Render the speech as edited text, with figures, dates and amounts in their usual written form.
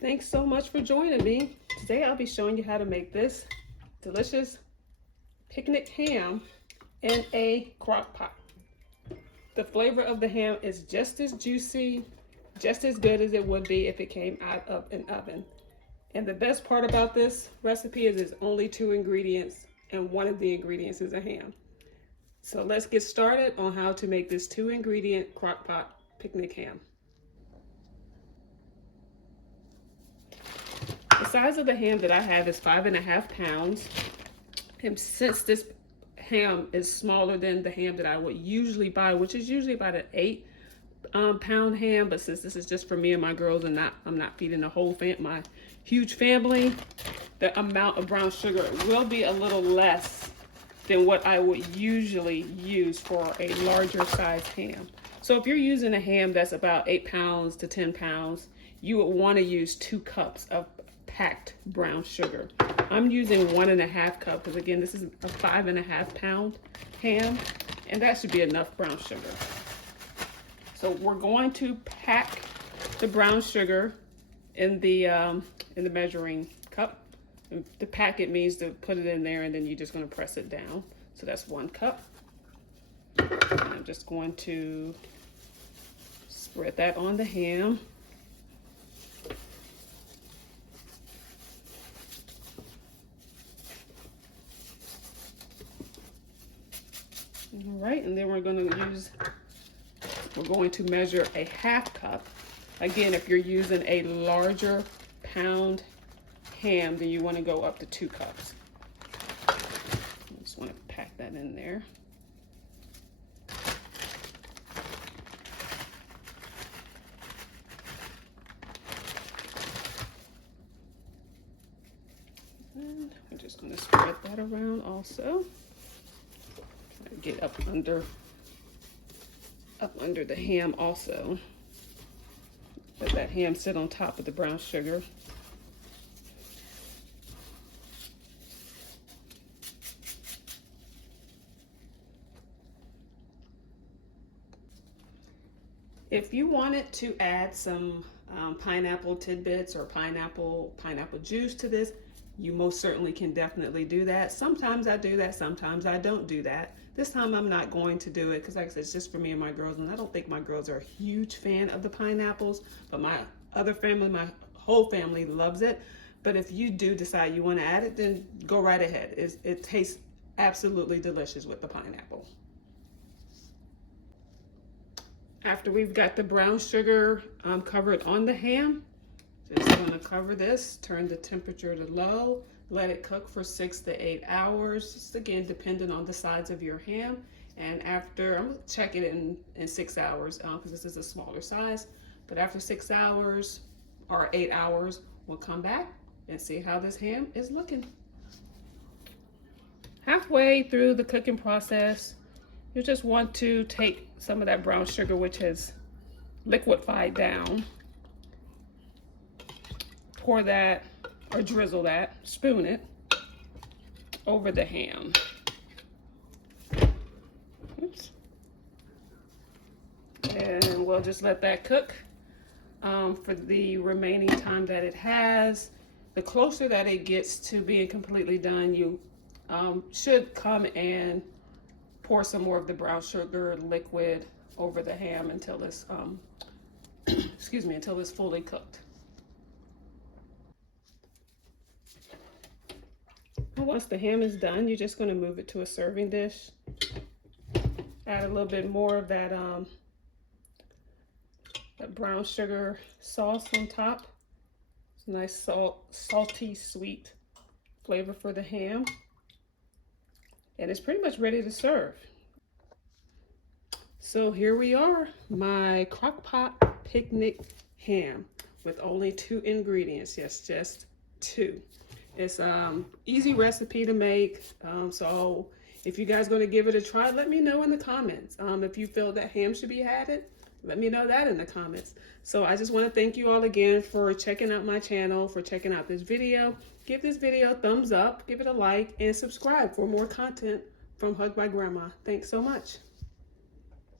Thanks so much for joining me. Today I'll be showing you how to make this delicious picnic ham in a crock pot. The flavor of the ham is just as juicy, just as good as it would be if it came out of an oven. And the best part about this recipe is it's only 2 ingredients, and one of the ingredients is a ham. So let's get started on how to make this 2 ingredient crock pot picnic ham. The size of the ham that I have is 5.5 pounds. And since this ham is smaller than the ham that I would usually buy, which is usually about an 8 pound ham, but since this is just for me and my girls and I'm not feeding the whole my huge family, the amount of brown sugar will be a little less than what I would usually use for a larger size ham. So if you're using a ham that's about 8 pounds to 10 pounds, you would want to use 2 cups of packed brown sugar. I'm using 1.5 cups because again, this is a 5.5 pound ham, and that should be enough brown sugar. So we're going to pack the brown sugar in the measuring cup. And to pack it means to put it in there, and then you're just going to press it down. So that's 1 cup. And I'm just going to spread that on the ham. All right, and then we're going to measure a 1/2 cup. Again, if you're using a larger pound ham, then you want to go up to 2 cups. I just want to pack that in there. And we're just going to spread that around also. Get up under the ham also. Let that ham sit on top of the brown sugar. If you wanted to add some pineapple tidbits or pineapple juice to this, you most certainly can definitely do that. Sometimes I do that, sometimes I don't do that. This time I'm not going to do it because, like I said, it's just for me and my girls, and I don't think my girls are a huge fan of the pineapples, but my other family, my whole family loves it. But if you do decide you want to add it, then go right ahead. It tastes absolutely delicious with the pineapple. After we've got the brown sugar covered on the ham, just going to cover this, turn the temperature to low, let it cook for 6 to 8 hours, just again, depending on the size of your ham. And after, I'm going to check it in 6 hours because this is a smaller size. But after 6 hours or 8 hours, we'll come back and see how this ham is looking. Halfway through the cooking process, you just want to take some of that brown sugar, which has liquefied down, pour that or drizzle that, spoon it over the ham. Oops. And we'll just let that cook for the remaining time that it has. The closer that it gets to being completely done, you should come and pour some more of the brown sugar liquid over the ham until it's until it's fully cooked. Once the ham is done, you're just going to move it to a serving dish. Add a little bit more of that brown sugar sauce on top. It's a nice salty, sweet flavor for the ham. And it's pretty much ready to serve. So here we are, my crock pot picnic ham with only 2 ingredients. Yes, just 2. It's easy recipe to make. So if you guys going to give it a try, let me know in the comments. If you feel that ham should be added, let me know that in the comments. So I just want to thank you all again for checking out my channel, for checking out this video. Give this video a thumbs up, give it a like, and subscribe for more content from Hug by Grandma. Thanks so much.